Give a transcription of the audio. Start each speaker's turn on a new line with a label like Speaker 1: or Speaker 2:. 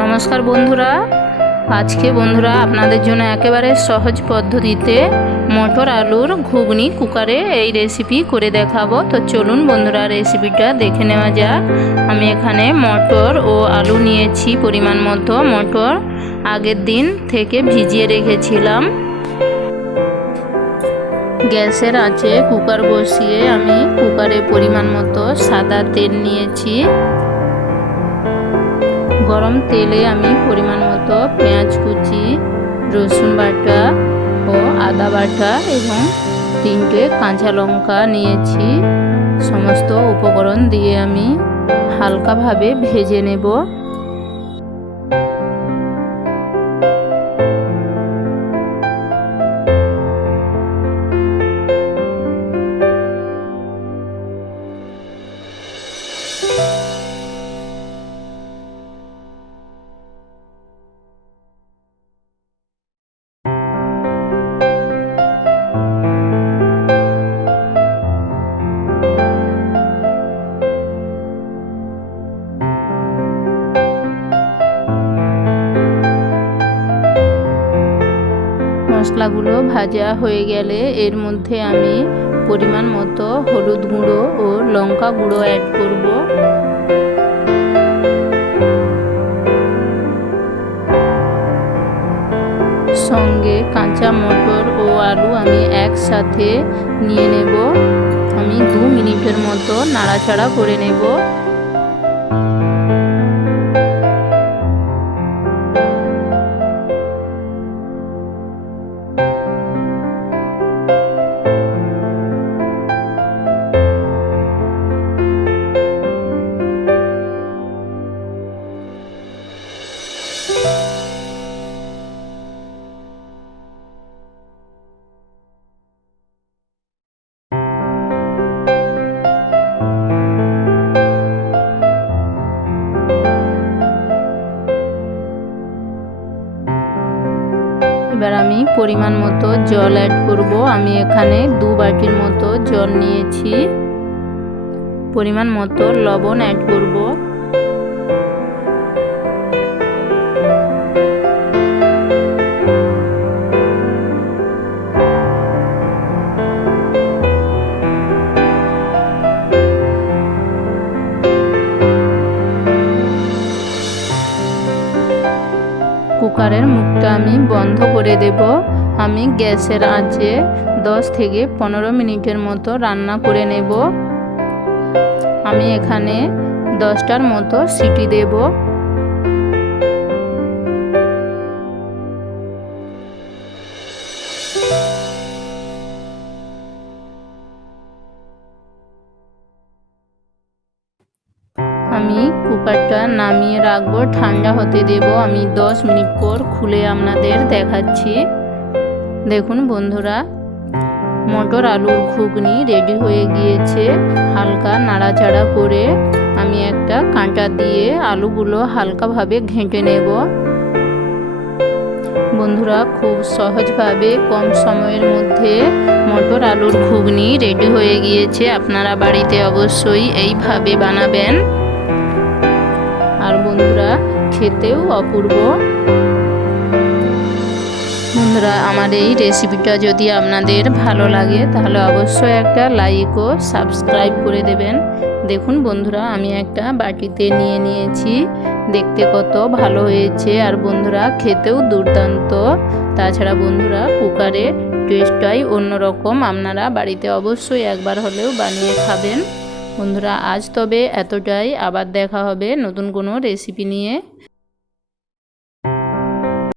Speaker 1: নমস্কার বন্ধুরা। আজকে বন্ধুরা আপনাদের জন্য একেবারে সহজ পদ্ধতিতে মটর আলুর ঘুগনি কুকারে এই রেসিপি করে দেখাবো। তো চলুন বন্ধুরা রেসিপিটা দেখে নেওয়া যাক। আমি এখানে মটর ও আলু নিয়েছি পরিমাণ মতো। মটর আগের দিন থেকে ভিজিয়ে রেখেছিলাম। গ্যাসের আছে কুকার বসিয়ে আমি কুকারে পরিমাণ মতো সাদা তেল নিয়েছি। গরম তেলে আমি পরিমাণ মতো পেঁয়াজ কুচি, রসুন বাটা ও আদা বাটা এবং তিনটে কাঁচা লঙ্কা নিয়েছি। সমস্ত উপকরণ দিয়ে আমি হালকাভাবে ভেজে নেব। মশলাগুলো ভাজা হয়ে গেলে এর মধ্যে আমি পরিমাণ মতো হলুদ গুঁড়ো ও লঙ্কা গুঁড়ো অ্যাড করব। সঙ্গে কাঁচা মটর ও আলু আমি একসাথে নিয়ে নেব। আমি দু মিনিটের মতো নাড়াচাড়া করে নেব। এবার আমি পরিমাণ মতো জল অ্যাড করব। আমি এখানে দু বাটির মতো জল নিয়েছি। পরিমাণ মতো লবণ অ্যাড করব। কুকারের মুখটা আমি বন্ধ করে দেব। আমি গ্যাসের আঁচে দশ থেকে পনেরো মিনিটের মতো রান্না করে নেব। আমি এখানে দশটার মতো সিটি দেব। কুকারটা নামিয়ে রাখব, ঠান্ডা হতে দেব। আমি দশ মিনিট পর খুলে আপনাদের দেখাচ্ছি। দেখুন বন্ধুরা, মটর আলুর ঘুগনি রেডি হয়ে গিয়েছে। হালকা নাড়াচাড়া করে আমি একটা কাঁটা দিয়ে আলুগুলো হালকাভাবে ঘেঁটে নেব। বন্ধুরা, খুব সহজভাবে কম সময়ের মধ্যে মটর আলুর ঘুগনি রেডি হয়ে গিয়েছে। আপনারা বাড়িতে অবশ্যই এইভাবে বানাবেন। খেতেও অপূর্ব। বন্ধুরা, আমার এই রেসিপিটা যদি আপনাদের ভালো লাগে, তাহলে অবশ্যই একটা লাইক ও সাবস্ক্রাইব করে দেবেন। দেখুন বন্ধুরা, আমি একটা বাটিতে নিয়ে নিয়েছি। দেখতে কত ভালো হয়েছে। আর বন্ধুরা, খেতেও দুর্দান্ত। তাছাড়া বন্ধুরা কুকারে টেস্টটাই অন্যরকম। আপনারা বাড়িতে অবশ্যই একবার হলেও বানিয়ে খাবেন। বন্ধুরা, আজ তবে এতটাই। আবার দেখা হবে নতুন কোনো রেসিপি নিয়ে।